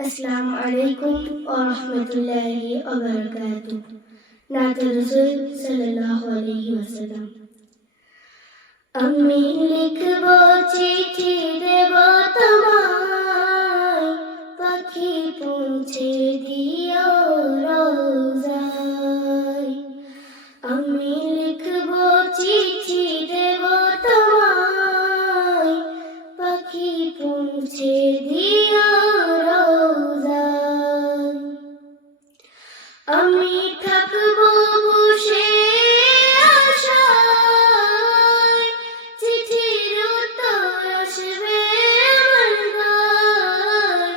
अस्सलामु अलैकुम व रहमतुल्लाहि व बरकातुहू। नात रसूल सल्लल्लाहु अलैहि वसल्लम। আমি লিখব চিঠি দেব তোমায়, পাখি পৌঁছে দিও রোজায়। আমি লিখব চিঠি দেব তোমায়, পাখি পৌঁছে দিও রোজায়। আমি থাকব বসে আশায়, চিঠির উত্তর আসবে আমার গায়।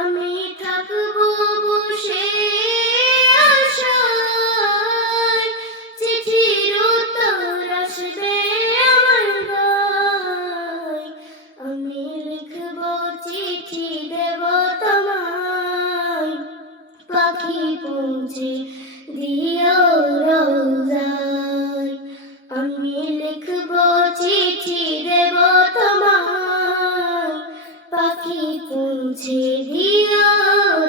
আমি থাকব বসে আশায়, চিঠির উত্তর আসবে আমার গায়। আমি লিখব চিঠি দেব তোমায়, পাখি পৌঁছে দিও রোজায়। আমি লিখব চিঠি দেব তোমায়, পাখি পৌঁছে দিও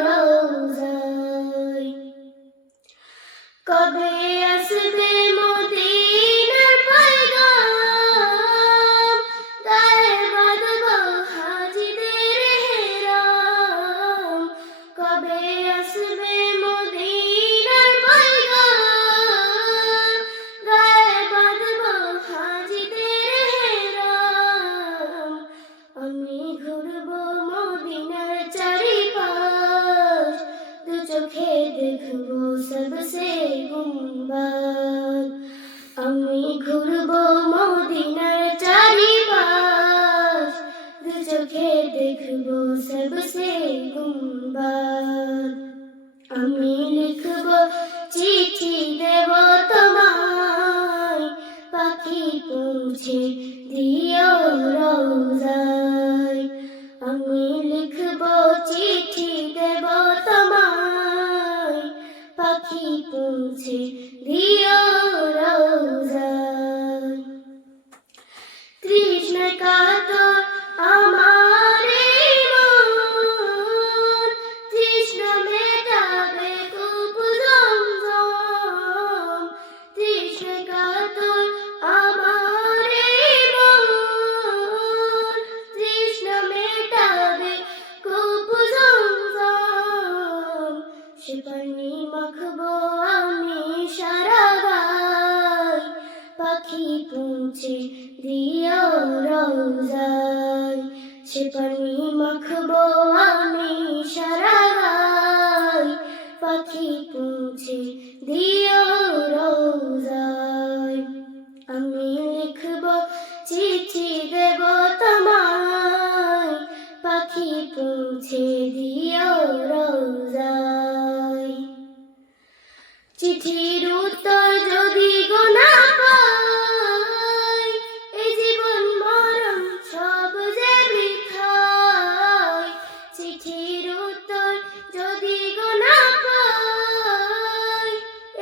রোজায়। কবে আসবে মদিনার পয়গাম, গায়ে বাঁধব হাজিদের হেরাম। কবে আসবে মদিনার পয়গাম, গায়ে বাঁধব হাজিদের হেরাম। আমি ঘুরব মদিনার চারিপাশ, দু চোখে দেখব সবসে গুম্বাদ। আমি ঘুরব মদিনার চারিপাশ, দু চোখে দেখব সবসে গুম্বাদ। আমি লিখব চিঠি দেব তোমায়, পাখি পৌঁছে দিও রোজায়। আমি লিখব চিঠি দেব তোমায়, পাখি পৌঁছে দিও রোজায়। তৃষ্ণায় কাতর আমার এই মন, তৃষ্ণা মেটাবে কূপ জমজম। তৃষ্ণায় কাতর আমার এই মন, তৃষ্ণা মেটাবে কূপ জমজম। সে পানি মাখবো আমি সারা গায়, পাখি পৌঁছে দিও রোজায়। সে পানি মাখবো আমি সারা গায়, পাখি পৌঁছে দিও রোজায়। আমি লিখব চিঠি দেব তোমায়, পাখি পৌঁছে দিও রোজায়। চিঠির উত্তর যদি গো না পাই, এ জীবন মরণ সব যে বৃথায়। চিঠির উত্তর যদি গো না পাই,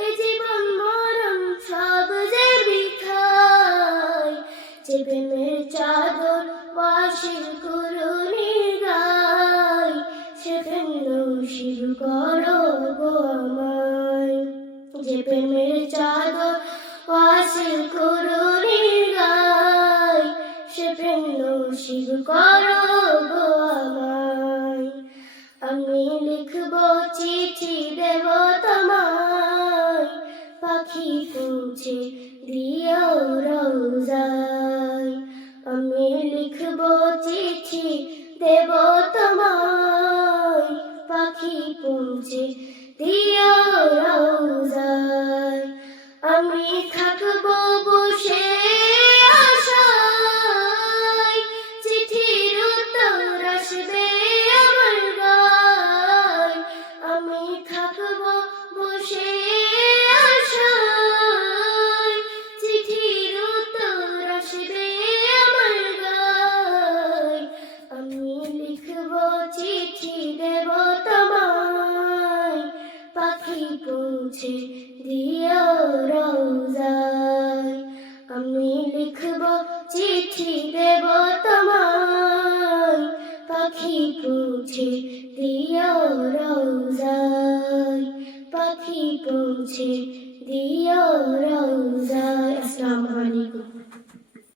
এ জীবন মরণ সব যে বৃথায়। যে প্রেমের চাদর ওয়াসির কুরুনির গায়, সে প্রেম নসিব করো গো আমায়। যে প্রেমের চাদর ওয়াসিল কুরুনির গায়, সে প্রেম নসিব করো গো আমায়। আমি লিখব চিঠি দেব তোমায়, পাখি পৌঁছে দিও রোজায়। আমি লিখব চিঠি দেব তোমায়, পাখি পৌঁছে দিও রোজায়। আমি থাকব বসে আশায়, চিঠির উত্তর আসবে আমার গায়। আমি থাকব বসে আশায়, চিঠির উত্তর আসবে আমার গায়। আমি লিখব চিঠি দেব তোমায়, পাখি পৌঁছে দিও রোজায়। আমি লিখব চিঠি দেব তোমায়, পাখি পৌঁছে দিও রওজায়, পাখি পৌঁছে দিও রওজায়। আসসালামু আলাইকুম।